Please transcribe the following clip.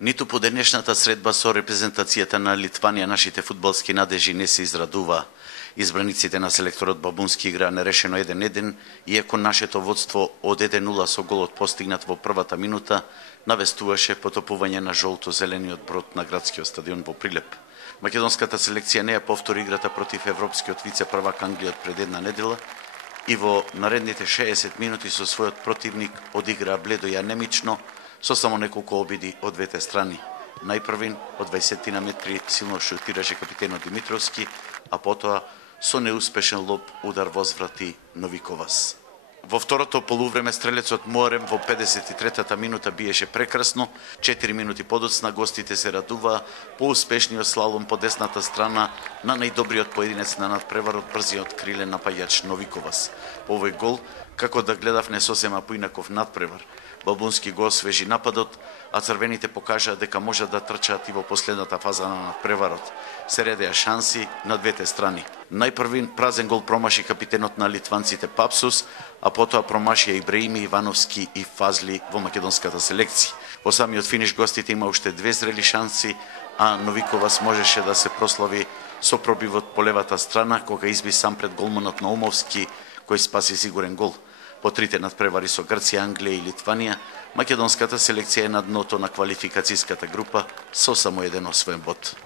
Ниту по денешната средба со репрезентацијата на Литванија нашите фудбалски надежи не се израдува. Избраниците на селекторот Бабунски играа нерешено 1-1, иако нашето водство од 1-0 со голот постигнат во првата минута навестуваше потопување на жолто-зелениот брод на градскиот стадион во Прилеп. Македонската селекција не ја повтори играта против европскиот вице-првак Англија пред една недела и во наредните 60 минути со својот противник одиграа бледо и анемично, со само неколку обиди од двете страни. Најпрвин од 20 на метри силно шутираше капитенот Димитровски, а потоа со неуспешен лоб удар возврати Новиковас. Во второто полувреме стрелецот Моарем во 53-та минута биеше прекрасно, 4 минути подоцна гостите се радуваа по успешниот слалом по десната страна на најдобриот поединец на надпреварот брзиот крилен напаѓач Новиковас. По овој гол, како да гледав не сосема поинаков надпревар. Бабунски го освежи нападот, а црвените покажаа дека можат да трчаат и во последната фаза на надпреварот. Се редеа шанси на двете страни. Најпрвин празен гол промаши капитенот на литванците Папсус, а потоа промашија Ибраими, Ивановски и Фазли во македонската селекција. Во самиот финиш гостите има уште две зрели шанси, а Новиковас можеше да се прослави со пробивот по левата страна, кога изби сам пред голманот на Умовски, кој спаси сигурен гол. По трите надпревари со Грција, Англија и Литванија, македонската селекција е на дното на квалификацијската група со само еден освоен бод.